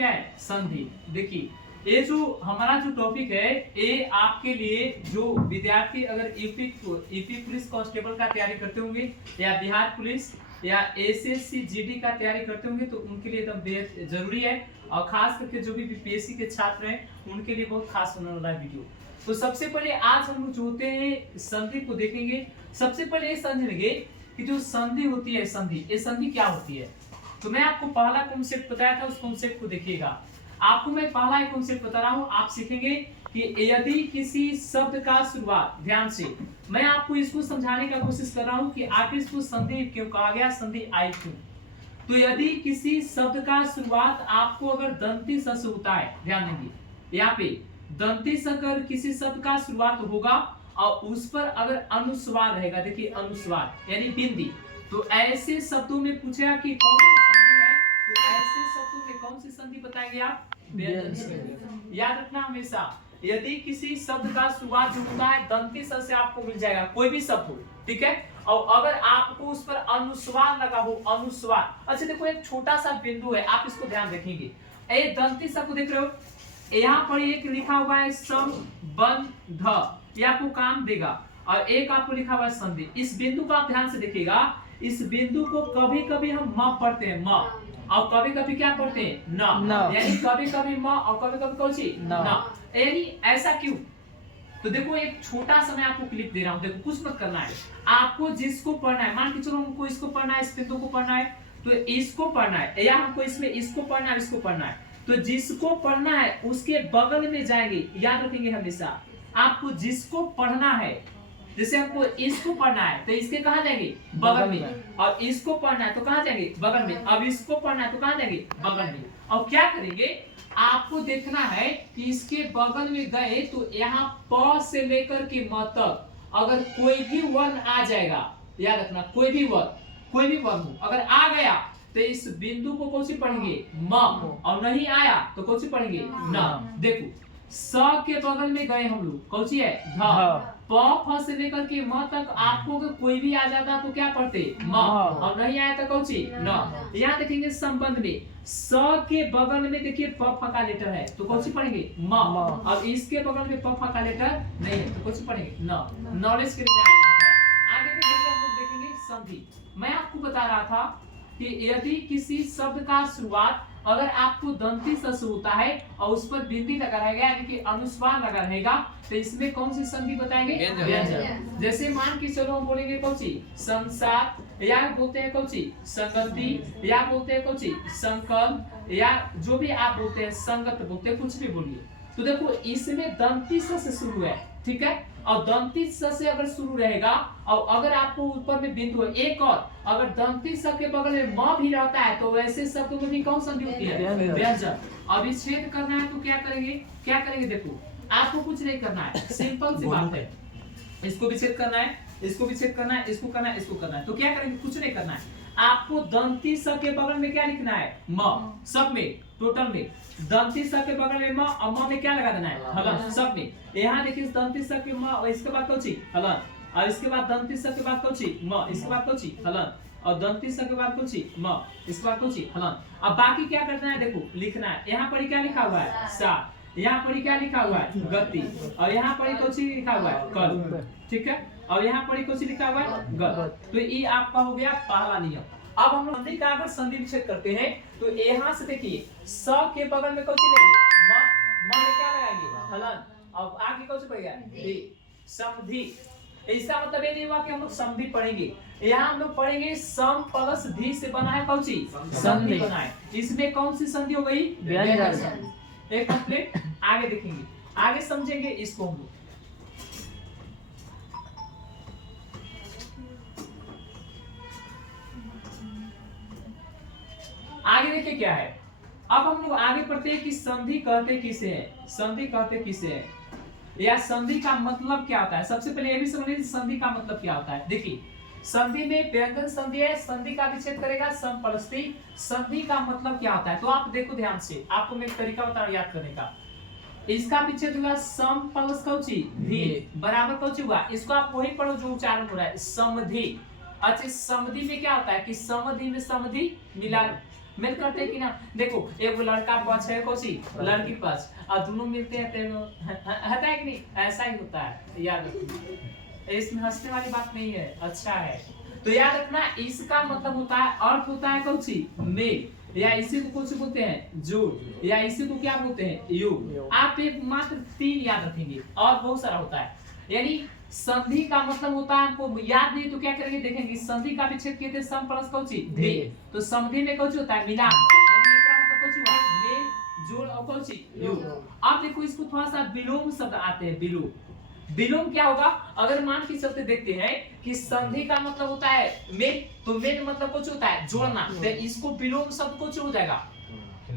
क्या है? संधि। देखिए ये जो हमारा जो टॉपिक है ये आपके लिए जो विद्यार्थी अगर यूपी पुलिस कांस्टेबल का तैयारी करते होंगे या बिहार पुलिस या एसएससी जीडी का तैयारी करते होंगे तो उनके लिए एकदम बेहद जरूरी है, और खास करके जो भी बीपीएससी के छात्र हैं उनके लिए बहुत खास होने वाला है वीडियो। तो सबसे पहले आज हम लोग जो होते हैं संधि को देखेंगे। सबसे पहले ये समझेंगे कि जो संधि होती है, संधि, ये संधि क्या होती है। तो मैं आपको पहला कॉन्सेप्ट बताया था, उस कॉन्सेप्ट को देखिएगा। आपको मैं पहला एक कॉन्सेप्ट बता रहा हूं, आप सीखेंगे कि यदि किसी शब्द का शुरुआत, ध्यान से मैं आपको इसको समझाने का कोशिश कर रहा हूं कि आखिर इसको संधि क्यों कहा गया, संधि आई क्यों। तो यदि किसी शब्द का शुरुआत आपको अगर दंती स से होता है, ध्यान देंगे यहाँ पे दंती स अगर किसी शब्द का शुरुआत होगा और उस पर अगर अनुस्वार रहेगा, देखिए अनुस्वार यानी बिंदी, तो ऐसे शब्दों में पूछेगा कि कौन सी संधि है, तो ऐसे शब्दों में कौन सी संधि बताएंगे आप? व्यंजन संधि। याद रखना हमेशा, यदि किसी शब्द का शुरुआत जो होता है दंती स से आपको मिल जाएगा, कोई भी शब्द हो, ठीक है, और अगर आपको उस पर अनुस्वार लगा हो, अनुस्वार, अच्छा देखो एक छोटा सा बिंदु है, आप इसको ध्यान रखेंगे, ये दंती स को देख रहे हो, यहाँ पर एक लिखा हुआ है संबंध, ये आपको काम देगा, और एक आपको लिखा हुआ है संधि। इस बिंदु को आप ध्यान से देखिएगा, इस बिंदु को कभी कभी हम म पढ़ते हैं, म, और कभी कभी क्या पढ़ते हैं? न, यानी कभी कभी म और कभी कभी कौन सी? न, यानी ऐसा क्यों? तो देखो एक छोटा सा मैं आपको क्लिप दे रहा हूं, देखो कुछ मत करना है, आपको जिसको पढ़ना है, मान के चलो हमको इसको पढ़ना है, इस बिंदु को पढ़ना है, तो इसको पढ़ना है, या हमको इसमें इसको पढ़ना है, इसको पढ़ना है, तो जिसको पढ़ना है उसके बगल में जाएंगे, याद रखेंगे हमेशा, आपको जिसको पढ़ना है, जैसे हमको इसको पढ़ना है तो इसके कहां जाएंगे? बगल में, और इसको पढ़ना है तो कहां जाएंगे? बगल में, अब इसको पढ़ना है तो कहां जाएंगे? बगल में। और क्या करेंगे, आपको देखना है कि इसके बगल में गए तो यहाँ प से लेकर के म तक अगर कोई भी वर्ण आ जाएगा, याद रखना कोई भी वर्ण हो अगर आ गया तो इस बिंदु को कौन सी पढ़ेंगे? म, और नहीं आया तो कौन सी पढ़ेंगे? न। देखो स के बगल में गए हम लोग, कौन सी है? ध। प फ से लेकर के म तक आपको अगर कोई भी आ जाता तो क्या पढ़ते? म, और नहीं आया तो कौन सी? न। यहाँ देखेंगे संबंध में स के बगल में देखिए प फ का लेटर है तो कौन सी पढ़ेंगे? म, और इसके बगल में प फ का लेटर नहीं है तो कौन सी पढ़ेंगे? न। नॉलेज के लिए आगे देखेंगे, हम लोग देखेंगे संधि। मैं आपको बता रहा था कि यदि किसी शब्द का शुरुआत अगर आपको दंती स से होता है और उस पर बिंदी लगा रहेगा यानी कि अनुस्वार लगा रहेगा तो इसमें कौन सी संधि बताएंगे? व्यंजन। जैसे मान के चलो हम बोलेंगे कौन सी? संसार, या बोलते हैं कौन सी? संगति, या बोलते हैं कौन सी? संकल्प, या जो भी आप बोलते हैं संगत बोलते हैं, कुछ भी बोलिए। तो देखो इसमें दंती स से शुरू है, ठीक है, और दंती स से अगर शुरू रहेगा और अगर आपको ऊपर में बिंदु है, एक और अगर दंती स के बगल में म भी रहता है तो वैसे शब्दों में भी कौन संधि होती है? व्यंजन। अब विच्छेद करना है तो क्या करेंगे? देखो आपको कुछ नहीं करना है, सिंपल सी बात है, इसको विच्छेद करना है, इसको विच्छेद करना है, इसको करना है, इसको करना है, तो क्या करेंगे? कुछ नहीं करना है, आपको दंती स के बगल में क्या लिखना है? म, सब में टोटल में दंती स के बगल में म और म में क्या लगा देना है? हलन, सब में। यहाँ देखिए दंती स के म और इसके बाद कौन सी? हलन, और इसके बाद दंती स के बाद कौन सी? म, इसके बाद कौन सी? हलन, और दंती स के बाद कौन सी? म, इसके बाद कौन सी? हलन। अब बाकी क्या करना है? देखो लिखना है, यहाँ पर क्या लिखा हुआ है? सा, यहाँ पर क्या लिखा हुआ है? गति, और यहाँ पर कौन सी लिखा हुआ है? कल, ठीक है, और यहाँ पर कौन सी लिखा हुआ है? गत। तो ये आपका हो गया पहला नियम। अब हम लोग संधि का अगर संधि विच्छेद करते हैं तो यहाँ से देखिए स के बगल में कौन सी लेंगे? म में क्या लगाएंगे? हलन, अब आगे कौन सी पड़ेगा? धी, समधि। इसका मतलब ये नहीं हुआ कि हम लोग समधि पढ़ेंगे, यहाँ हम लोग पढ़ेंगे सम प्लस धी से बना है कौन सी? संधि बना है। इसमें कौन सी संधि हो गई? व्यंजन। एक कंप्लीट, आगे देखेंगे, आगे समझेंगे इसको हम लोग। आगे देखिए क्या है, अब हम लोग आगे पढ़ते हैं कि संधि कहते किसे है, संधि कहते किसे है, या संधि का मतलब क्या होता है। सबसे पहले ये भी समझ लीजिए संधि का मतलब क्या होता है। देखिए संधि में व्यंजन संधि है, संधि का विच्छेद करेगा सम प्लस धी। संधि का मतलब क्या होता है तो आप देखो ध्यान से, आपको मैं एक तरीका बता रहा हूं याद करने का। इसका विच्छेद हुआ सम प्लस कौन सी? धी, बराबर कौन सी हुआ? इसको आप वही पढ़ो जो उच्चारण हो रहा है, समधि। अच्छा समधि में क्या होता है कि समधि में समधि मिला, मेल करते हैं कि ना। देखो एक लड़का पक्ष है कोसी लड़की पक्ष और दोनों मिलते हैं होता है कि नहीं, ऐसा ही होता है, याद रखना। इसमें हंसने वाली बात नहीं है, अच्छा है। तो याद रखना इसका मतलब होता है, अर्थ होता है कौन सी, मेल, या इसी को कुछ बोलते हैं जोड़, या इसी को क्या बोलते हैं, योग। आप एक मात्र 3 याद रखेंगे और बहुत सारा होता है। यानी संधि का मतलब होता है, आपको याद नहीं तो क्या करेंगे, देखेंगे संधि का विच्छेद कहते हैं सम प्लस कौन सी धे। तो संधि में कौन सी होता है, मिलाप, यानी एकरा मतलब कौन सी हुआ, मेल जोड़ और कौन सी योग। अब देखो इसको थोड़ा सा विलोम शब्द आते हैं, विलोम। विलोम क्या होगा, अगर मान के चलते देखते हैं कि संधि का मतलब होता है मेल, तो मेल मतलब कुछ होता है जोड़ना, तो इसको विलोम शब्द कुछ हो जाएगा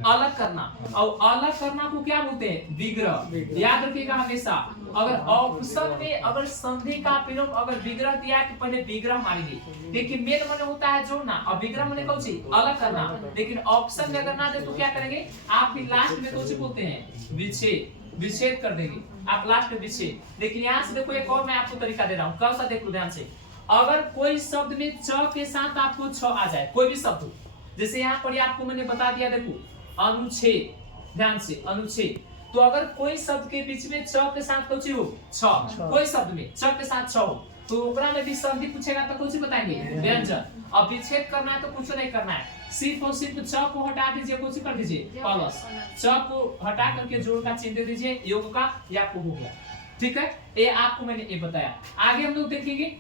अलग करना, और अलग करना को क्या बोलते हैं, विग्रह। याद रखिएगा हमेशा, अगर ऑप्शन में अगर संधि का विलोम अगर विग्रह दिया है तो पहले विग्रह मारेंगे, लेकिन मेल माने होता है जोड़ना और विग्रह माने कौन सी अलग करना। लेकिन ऑप्शन में अगर ना दे तो क्या करेंगे, आप लास्ट में कौन सी बोलते हैं, विच्छेद, विच्छेद कर देंगे आप लास्ट में विच्छेद। लेकिन यहाँ से देखो एक और मैं आपको तरीका दे रहा हूँ, कौन सा देख लो ध्यान से। अगर कोई शब्द में च के साथ आपको छ आ जाए, कोई भी शब्द, जैसे यहाँ पर आपको मैंने बता दिया, देखो अनुच्छेद, ध्यान से अनुच्छेद। तो अगर कोई शब्द के बीच में च के साथ कुछ हो छ, कोई शब्द में च के साथ छ हो तो ओकरा में भी संधि पूछेगा तो कुछ बताएंगे व्यंजन। अब विच्छेद करना है तो कुछ नहीं करना है, सिर्फ और सिर्फ च को हटा दीजिए, कुछ कर दीजिए प्लस, च को हटा करके जोड़ का चिन्ह दे दीजिए योग का, ये आपको हो गया। ठीक है, ये आपको मैंने ये बताया। आगे हम लोग देखेंगे,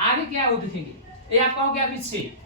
आगे क्या है वो देखेंगे। ये आपका हो गया विच्छेद।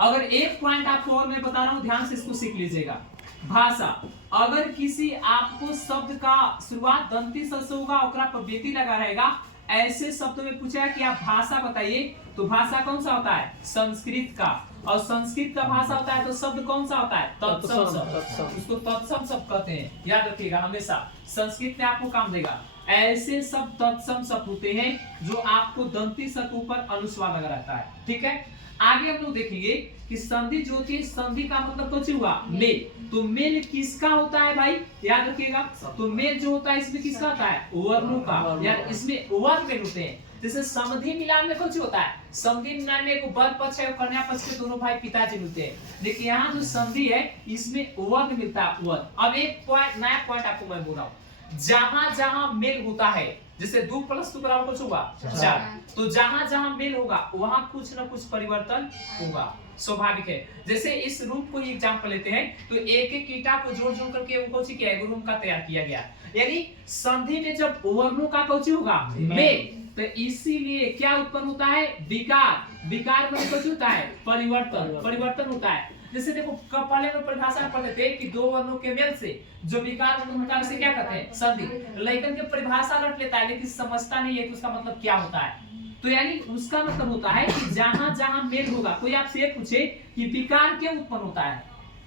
अगर एक पॉइंट आपको और मैं बता रहा हूं, ध्यान से इसको सीख लीजिएगा। भाषा, अगर किसी आपको शब्द का शुरुआत दंती स से होगा, ओकरा पर बेटी लगा रहेगा, ऐसे शब्दों में पूछा है कि आप भाषा बताइए, तो भाषा कौन सा होता है, संस्कृत का। और संस्कृत का भाषा होता है तो शब्द कौन सा होता है, तत्सम शब्द, उसको तत्सम शब्द कहते हैं। याद रखिएगा हमेशा, संस्कृत में आपको काम देगा। ऐसे सब तत्सम शब्द होते हैं जो आपको दंती स के ऊपर अनुस्वार लगा रहता है। ठीक है, आगे हम लोग देखेंगे कि संधि जो होती है, संधि का मतलब कुछ हुआ मेल। तो मेल किसका होता है भाई, याद रखिएगा। तो मेल जो होता है इसमें किसका होता है, वर्णों का, यार इसमें वर्ण मेल होते हैं। जैसे समधि मिलान में कुछ होता है, समधि मिलान में एक बर पक्ष है, कन्या पक्ष के दोनों भाई पिताजी मिलते हैं। देखिए यहाँ जो संधि है इसमें वर्ण मिलता है, वर्ण। अब एक पॉइंट, नया पॉइंट आपको मैं बोल रहा हूँ, जहां जहां मेल होता है, जैसे 2 + 2 बराबर कुछ होगा 4, तो जहां जहां मेल होगा वहां कुछ ना कुछ परिवर्तन होगा, स्वाभाविक है। जैसे इस रूप को एग्जांपल लेते हैं, तो एक एक ईंटा को जोड़ जोड़ करके वो कौची किया, रूम का तैयार किया गया। यानी संधि में जब वर्णों का कौची होगा मेल, तो इसीलिए क्या उत्पन्न होता है, विकार। विकार में कुछ होता है परिवर्तन, परिवर्तन होता है। जैसे देखो पहले में परिभाषा में पढ़ते थे कि 2 वर्णों के मेल से जो विकार होता है उसे क्या कहते हैं, संधि। लेकिन के परिभाषा रट लेता है लेकिन समझता नहीं है कि उसका मतलब क्या होता है। तो यानी उसका मतलब होता है कि जहां जहां मेल होगा, कोई आपसे ये पूछे कि विकार क्यों उत्पन्न होता है,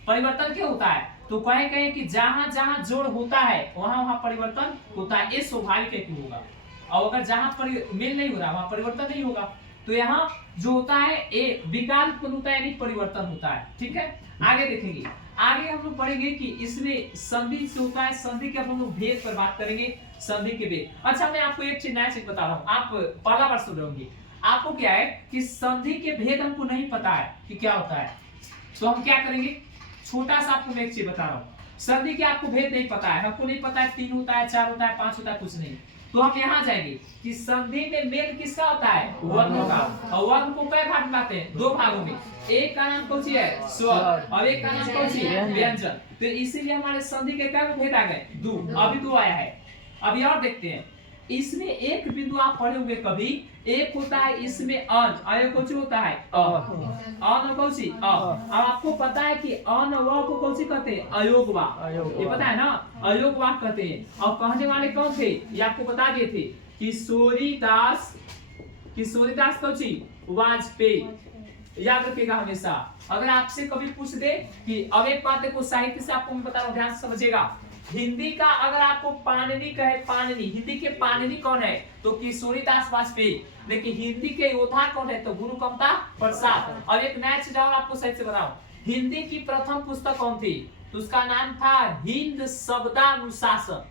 परिवर्तन क्यों होता है, तो कहे कि जहां जहां जोड़ होता है वहां वहां परिवर्तन होता है, ये स्वाभाविक है कि होगा। और अगर जहां मेल नहीं हो रहा वहां परिवर्तन नहीं होगा। तो यहाँ जो होता है ये विकार उत्पन्न होता है, यानी परिवर्तन होता है। ठीक है, आगे देखेंगे, आगे हम लोग पढ़ेंगे कि इसमें संधि से होता है, संधि के हम लोग भेद पर बात करेंगे, संधि के भेद। अच्छा मैं आपको एक चीज नया चीज बता रहा हूँ, आप पहला बार सुन रहे होंगे। आपको क्या है कि संधि के भेद हमको नहीं पता है कि क्या होता है, तो हम क्या करेंगे, छोटा सा आपको मैं एक चीज बता रहा हूँ। संधि के आपको भेद नहीं पता है, हमको नहीं पता है 3 होता है, 4 होता है, 5 होता है, कुछ नहीं। तो हम यहाँ जाएंगे कि संधि में मेल किसका होता है, वर्णों का। और वर्ण को कई भाग बनाते हैं, 2 भागों में, एक का नाम कौन सी है, स्वर, और एक का नाम कौन सी है, व्यंजन। तो इसीलिए हमारे संधि के क्या भेद आ गए, 2, अभी 2 आया है। अभी और देखते हैं, इसमें एक बिंदु आप पढ़े होंगे कभी, एक होता है इसमें अन, और एक कौन होता है अन, कौन सी अ। अब आपको पता है कि अन व को कौन सी कहते हैं, अयोगवा, ये पता है ना, अयोगवा कहते हैं। और कहने वाले कौन थे, ये आपको बता दिए थे, किशोरीदास, किशोरीदास कौन सी वाजपेयी। याद रखिएगा हमेशा, अगर आपसे कभी पूछ दे कि, अब एक बात देखो साहित्य से आपको मैं बता रहा हूँ, ध्यान से समझिएगा। हिंदी का अगर आपको पाणिनि कहे, पाणिनि, हिंदी के पाणिनि कौन है, तो किशोरीदास वाजपेयी। लेकिन हिंदी के योद्धा कौन है, तो गुरु कमता प्रसाद। और एक नया चीज और आपको सही से बताऊं, हिंदी की प्रथम पुस्तक कौन थी, तो उसका नाम था हिंद शब्दानुशासन,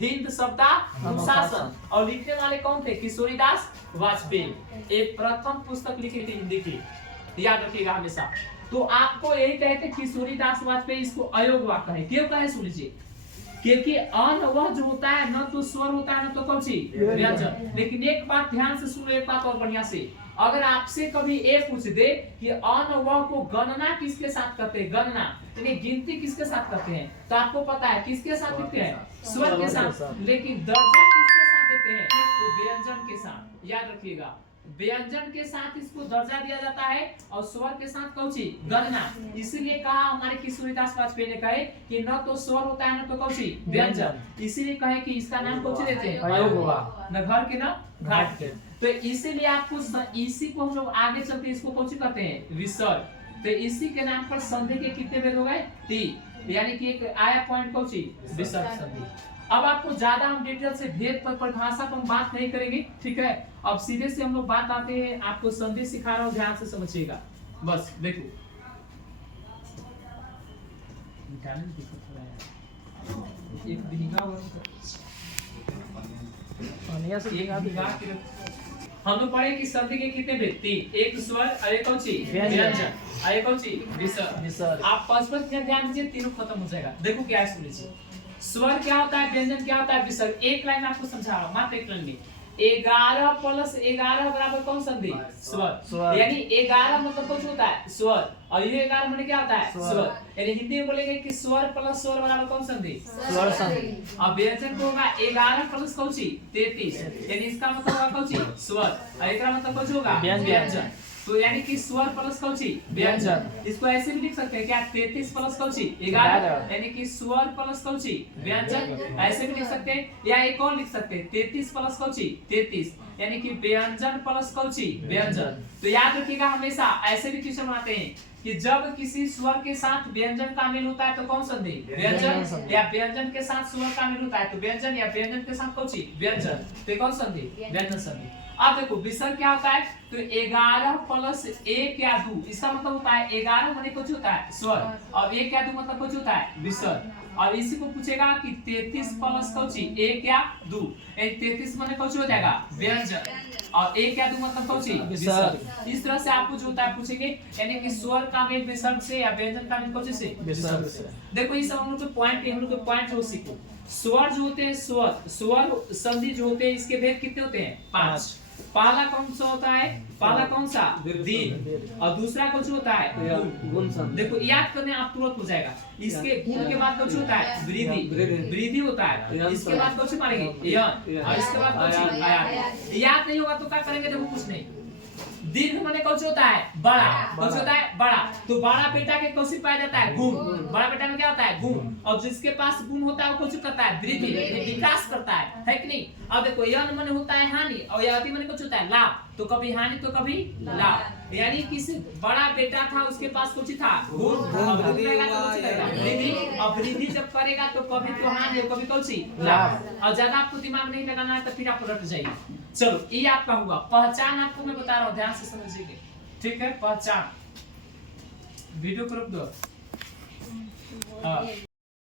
हिंद शब्दानुशासन। और लिखने वाले कौन थे, किशोरीदास वाजपेयी। एक प्रथम पुस्तक लिखी थी हिंदी की, याद रखिएगा हमेशा। तो आपको यही कहते किशोरी दास वाजपेयी इसको अयोग वाक्य है। क्यों कहे सुन लीजिए, क्योंकि अन वह जो होता है न तो स्वर होता है न तो कौन सी व्यंजन। लेकिन एक बात ध्यान से सुनो, एक बात और बढ़िया से, अगर आपसे कभी ये पूछ दे कि अन वह को गणना किसके साथ करते हैं, गणना यानी गिनती किसके साथ करते हैं, तो आपको पता है किसके साथ लिखते हैं, स्वर के साथ। लेकिन दर्जा किसके साथ देते हैं, तो व्यंजन के साथ। याद रखिएगा, व्यंजन के साथ इसको दर्जा दिया जाता है और स्वर के साथ कौची गणना। इसलिए कहा हमारे किशोरीदास वाजपेयी ने कहे कि न तो स्वर होता है न तो कौची व्यंजन। इसीलिए कहे कि इसका नाम कौची देते हैं, अयोग, न घर के न घाट के। तो इसीलिए आपको इसी को हम लोग आगे चलते इसको कौची कहते हैं, विसर्ग। तो इसी के नाम पर संधि के कितने भेद हो गए, 3, यानी कि एक आया पॉइंट कौची विसर्ग संधि। अब आपको ज्यादा हम डिटेल से भेद पर परिभाषा पर हम बात नहीं करेंगे, ठीक है। अब सीधे से हम लोग बात आते हैं, आपको संधि सिखा रहा हूं, ध्यान से समझिएगा। बस देखो, एक हम लोग पढ़े कि संधि के कितने भेद, 3, एक स्वर और एक कौन सी व्यंजन, और एक कौन सी विसर्ग। आप 5 ध्यान दीजिए, तीनों खत्म हो जाएगा। देखो क्या है, सुन लीजिए। स्वर क्या होता है, व्यंजन क्या होता है, विसर्ग। एक लाइन आपको समझा रहा हूं, मात्र एक लाइन में। 11 + 11 बराबर कौन संधि, स्वर। यानी 11 मतलब कुछ होता है स्वर, और ये 11 माने क्या होता है, स्वर। यानी हिंदी में बोलेंगे कि स्वर + स्वर बराबर कौन संधि, स्वर संधि। अब व्यंजन को होगा 11 + कौन सी 33, यानी इसका मतलब होगा कौन सी स्वर, और इसका मतलब कुछ होगा व्यंजन। तो यानी कि स्वर + कौन सी व्यंजन। इसको ऐसे भी लिख सकते हैं क्या, 33 + कौन सी 11, यानी कि स्वर + कौन सी व्यंजन। ऐसे भी लिख सकते हैं, या एक और लिख सकते हैं 33 + कौन सी 33, यानी कि व्यंजन + कौन सी व्यंजन। तो याद रखिएगा, हमेशा ऐसे भी क्वेश्चन आते हैं कि जब किसी स्वर के साथ व्यंजन का मेल होता है तो कौन संधि, व्यंजन। या व्यंजन के साथ स्वर का मेल होता है तो व्यंजन, या व्यंजन के साथ कौन सी व्यंजन, तो कौन संधि, व्यंजन संधि। अब देखो विसर्ग क्या होता है, तो 11 + 1 या 2, इसका मतलब होता है 11 माने कुछ होता है स्वर, और 1 या 2 मतलब कुछ होता है विसर्ग। और इसी को पूछेगा कि 33 + कौन सी 1 या 2, 33 माने कुछ हो जाएगा व्यंजन, और 1 या 2 मतलब कौन सी विसर्ग। इस तरह से आपको जो होता है पूछेंगे, यानी कि स्वर का मेल विसर्ग से या व्यंजन का मेल कौन से विसर्ग से। देखो ये सब हम लोग के पॉइंट, हम लोग के पॉइंट हो सीखो। स्वर जो होते हैं, स्वर संधि जो होते हैं, इसके भेद कितने होते हैं, 5। पहला कौन सा होता है, पहला कौन सा दीर्घ, और दूसरा कौन सा होता है गुण। देखो याद करने आप तुरंत हो जाएगा। इसके गुण के बाद कौन सा होता है, वृद्धि होता है। इसके बाद कौन सा मारेंगे, यन, और इसके बाद कौन सा आयात। याद नहीं होगा तो क्या करेंगे, देखो कुछ नहीं। दीर्घ माने कौन सा होता है, बड़ा, कौन सा होता है बड़ा। तो बड़ा बेटा के कौन सी पाया जाता है, गुण। बड़ा बेटा में क्या होता है, गुण, और जिसके पास गुण होता है वो कौन सा करता है, वृद्धि, विकास करता है कि नहीं। अब देखो यन माने होता है हानि, और यति माने कुछ होता है लाभ। तो कभी हानि तो कभी लाभ, यानी किसी बड़ा बेटा था उसके पास कुछ था गुण, और वृद्धि जब करेगा तो कभी तो हानि और कभी कौन सी लाभ। और ज्यादा आपको दिमाग नहीं लगाना है तो फिर आप रट जाइए। चलो ये आपका हुआ पहचान, आपको मैं बता रहा हूँ, ध्यान से समझिए, ठीक है। पहचान, वीडियो को रोक दो।